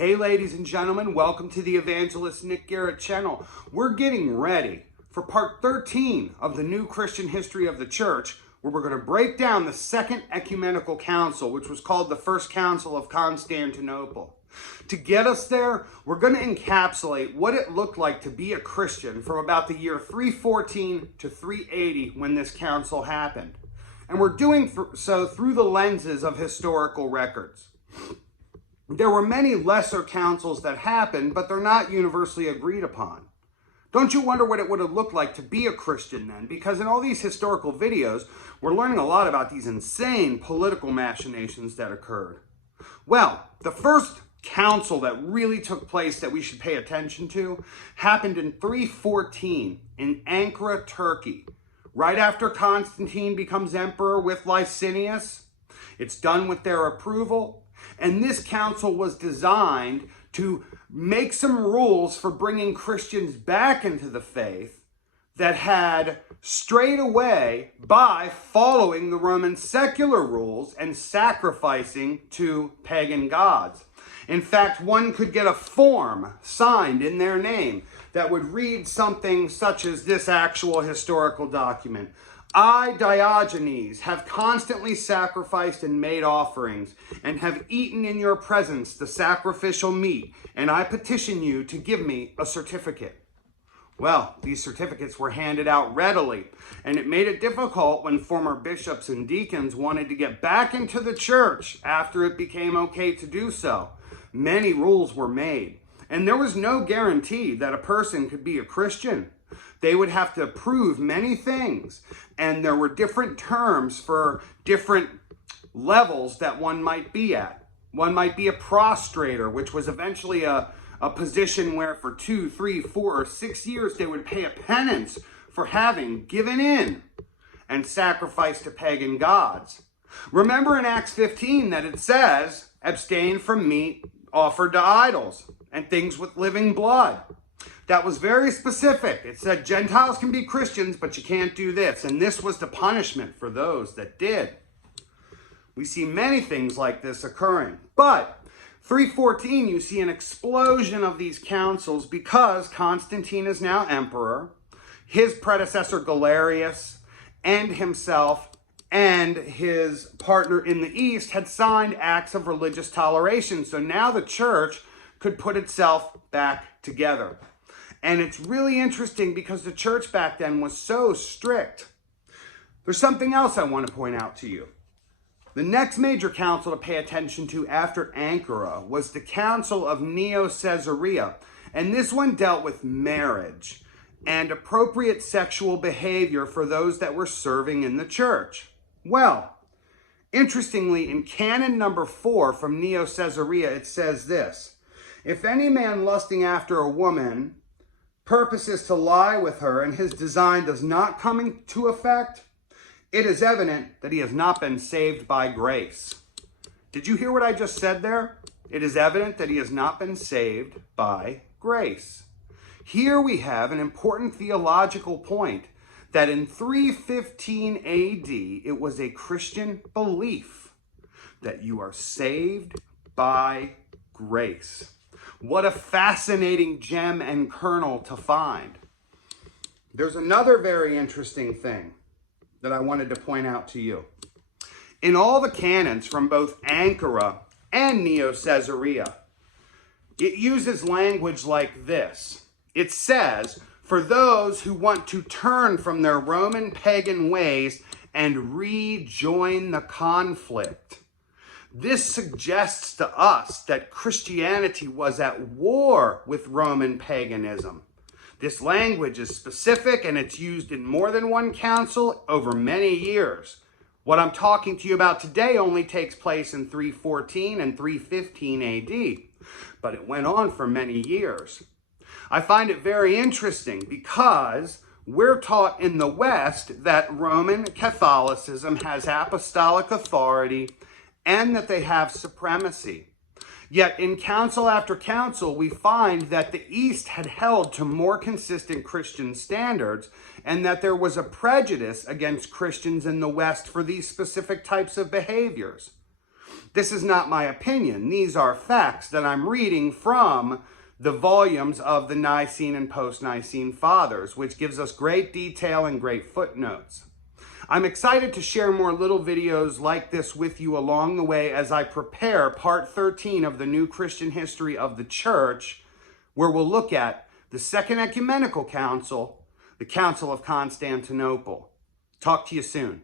Hey ladies and gentlemen, welcome to the Evangelist Nick Garrett channel. We're getting ready for part 13 of the New Christian History of the Church, where we're going to break down the Second Ecumenical Council, which was called the First Council of Constantinople. To get us there, we're going to encapsulate what it looked like to be a Christian from about the year 314 to 380 when this council happened. And we're doing so through the lenses of historical records. There were many lesser councils that happened, but they're not universally agreed upon. Don't you wonder what it would have looked like to be a Christian then? Because in all these historical videos, we're learning a lot about these insane political machinations that occurred. Well, the first council that really took place that we should pay attention to happened in 314 in Ankara, Turkey, right after Constantine becomes emperor with Licinius. It's done with their approval. And this council was designed to make some rules for bringing Christians back into the faith that had strayed away by following the Roman secular rules and sacrificing to pagan gods. In fact, one could get a form signed in their name that would read something such as this actual historical document. I, Diogenes, have constantly sacrificed and made offerings, and have eaten in your presence the sacrificial meat, and I petition you to give me a certificate. Well, these certificates were handed out readily, and it made it difficult when former bishops and deacons wanted to get back into the church after it became okay to do so. Many rules were made, and there was no guarantee that a person could be a Christian. They would have to prove many things, and there were different terms for different levels that one might be at. One might be a prostrator, which was eventually a position where for 2, 3, 4, or 6 years they would pay a penance for having given in and sacrificed to pagan gods. Remember in Acts 15 that it says, abstain from meat offered to idols and things with living blood. That was very specific. It said Gentiles can be Christians, but you can't do this. And this was the punishment for those that did. We see many things like this occurring. But 314, you see an explosion of these councils because Constantine is now emperor. His predecessor Galerius and himself and his partner in the East had signed acts of religious toleration. So now the church could put itself back together. And it's really interesting because the church back then was so strict. There's something else I want to point out to you. The next major council to pay attention to after Ankara was the Council of Caesarea. And this one dealt with marriage and appropriate sexual behavior for those that were serving in the church. Well, interestingly, in canon number 4 from Caesarea, it says this: if any man lusting after a woman purposes to lie with her, and his design does not come into effect, it is evident that he has not been saved by grace. Did you hear what I just said there? It is evident that he has not been saved by grace. Here we have an important theological point that in 315 AD, it was a Christian belief that you are saved by grace. What a fascinating gem and kernel to find. There's another very interesting thing that I wanted to point out to you. In all the canons from both Ankara and Caesarea, it uses language like this. It says, for those who want to turn from their Roman pagan ways and rejoin the conflict. This suggests to us that Christianity was at war with Roman paganism. This language is specific and it's used in more than one council over many years. What I'm talking to you about today only takes place in 314 and 315 AD, but it went on for many years. I find it very interesting because we're taught in the West that Roman Catholicism has apostolic authority and that they have supremacy. Yet in council after council, we find that the East had held to more consistent Christian standards and that there was a prejudice against Christians in the West for these specific types of behaviors. This is not my opinion. These are facts that I'm reading from the volumes of the Nicene and post-Nicene Fathers, which gives us great detail and great footnotes. I'm excited to share more little videos like this with you along the way as I prepare part 13 of the New Christian History of the Church, where we'll look at the Second Ecumenical Council, the Council of Constantinople. Talk to you soon.